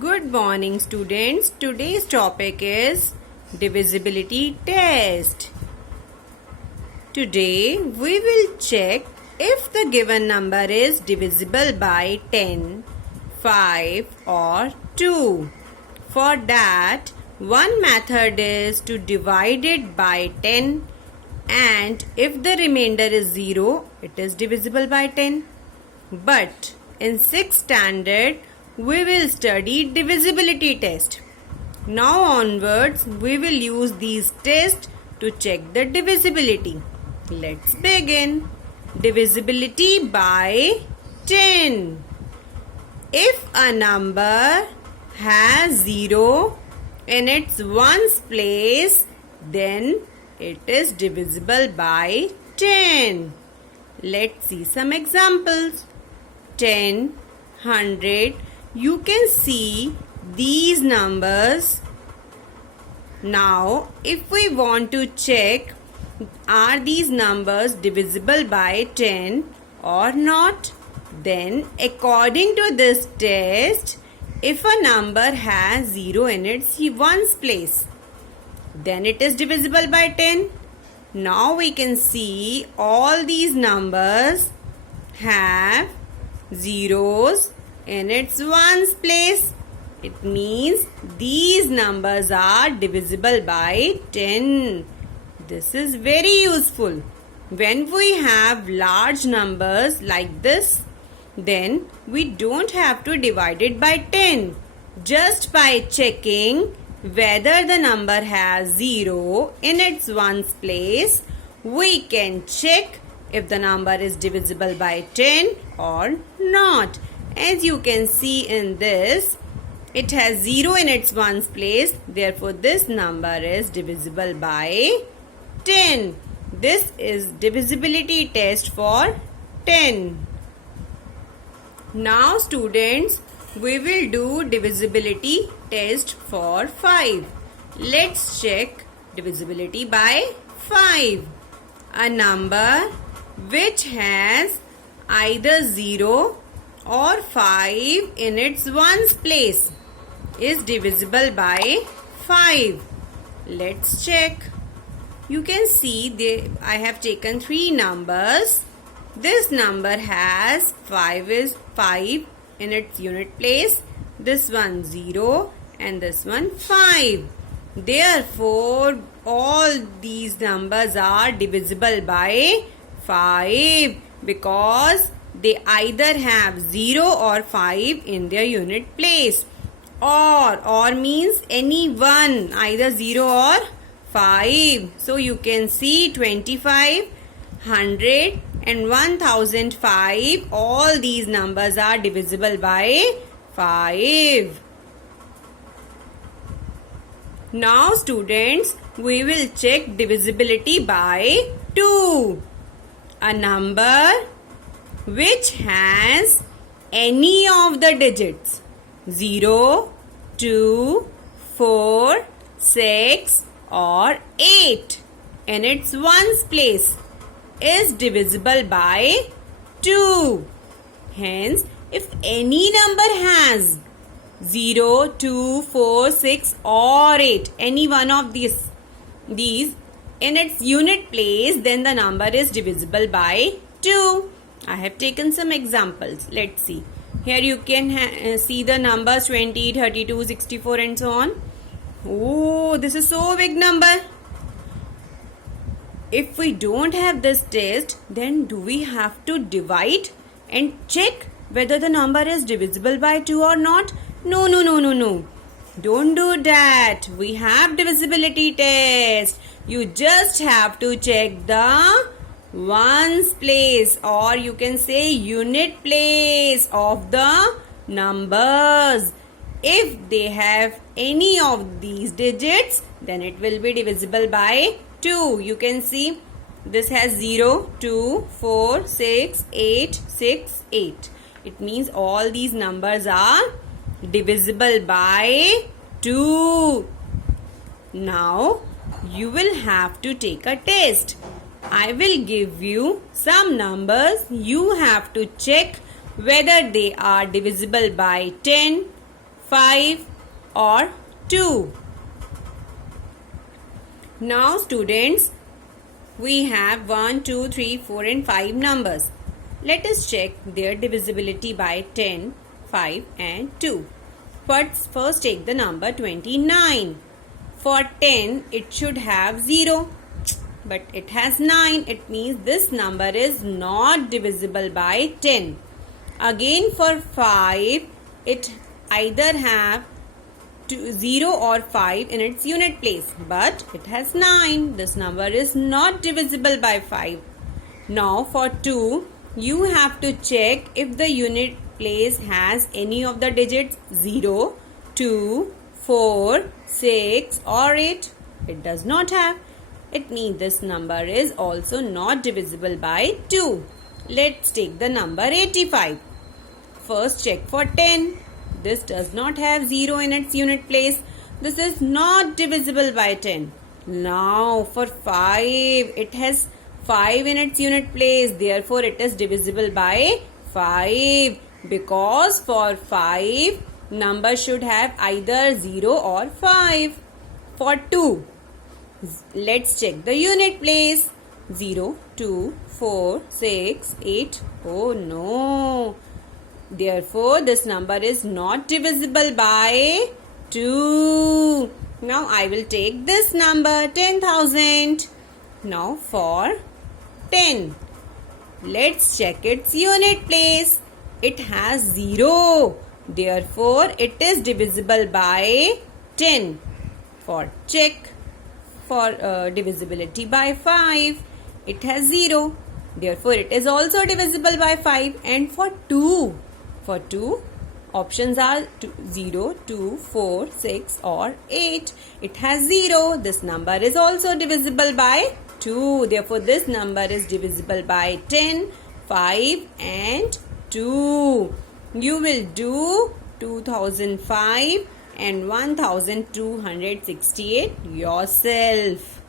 Good morning, students. Today's topic is Divisibility Test. Today we will check if the given number is divisible by 10, 5 or 2. For that, one method is to divide it by 10, and if the remainder is 0, it is divisible by 10. But in 6th standard, we will study divisibility test. Now onwards, we will use these tests to check the divisibility. Let's begin. Divisibility by 10. If a number has 0 in its ones place, then it is divisible by 10. Let's see some examples. 10, 100. You can see these numbers. Now, if we want to check, are these numbers divisible by 10 or not? Then, according to this test, if a number has 0 in its ones place, then it is divisible by 10. Now we can see all these numbers have zeros in its ones place. It means these numbers are divisible by 10. This is very useful. When we have large numbers like this, then we don't have to divide it by 10. Just by checking whether the number has 0 in its ones place, we can check if the number is divisible by 10 or not. As you can see in this, it has 0 in its ones place. Therefore, this number is divisible by 10. This is divisibility test for 10. Now, students, we will do divisibility test for 5. Let's check divisibility by 5. A number which has either 0 or 5 in its ones place is divisible by 5. Let's check. You can see I have taken 3 numbers. This number has 5 in its unit place. This one 0 and this one 5. Therefore, all these numbers are divisible by 5 because they either have 0 or 5 in their unit place. Or means any one, either 0 or 5. So you can see 25, 100 and 1005. All these numbers are divisible by 5. Now students, we will check divisibility by 2. A number which has any of the digits 0, 2, 4, 6 or 8 in its ones place is divisible by 2. Hence, if any number has 0, 2, 4, 6 or 8, any one of these in its unit place, then the number is divisible by 2. I have taken some examples. Let's see. Here you can see the numbers 20, 32, 64 and so on. Oh, this is so big number. If we don't have this test, then do we have to divide and check whether the number is divisible by 2 or not? No. Don't do that. We have divisibility test. You just have to check the ones place, or you can say unit place of the numbers. If they have any of these digits, then it will be divisible by 2. You can see this has 0, 2, 4, 6, 8, 6, 8. It means all these numbers are divisible by 2. Now, you will have to take a test. I will give you some numbers. You have to check whether they are divisible by 10, 5 or 2? Now students, we have 1, 2, 3, 4 and 5 numbers. Let us check their divisibility by 10, 5 and 2. First take the number 29. For 10, it should have 0. But it has 9. It means this number is not divisible by 10. Again for 5, it either have 0 or 5 in its unit place. But it has 9. This number is not divisible by 5. Now for 2, you have to check if the unit place has any of the digits 0, 2, 4, 6 or 8. It does not have. It means this number is also not divisible by 2. Let's take the number 85. First check for 10. This does not have 0 in its unit place. This is not divisible by 10. Now for 5, it has 5 in its unit place. Therefore, it is divisible by 5. Because for 5, number should have either 0 or 5. For 2, let's check the unit place. 0, 2, 4, 6, 8. Oh no. Therefore, this number is not divisible by 2. Now, I will take this number 10,000. Now, for 10, let's check its unit place. It has 0. Therefore, it is divisible by 10. For divisibility by 5, it has 0. Therefore, it is also divisible by 5. And for 2, options are 0, 2, 4, 6 or 8. It has 0. This number is also divisible by 2. Therefore, this number is divisible by 10, 5 and 2. You will do 2005 and 1268 yourself.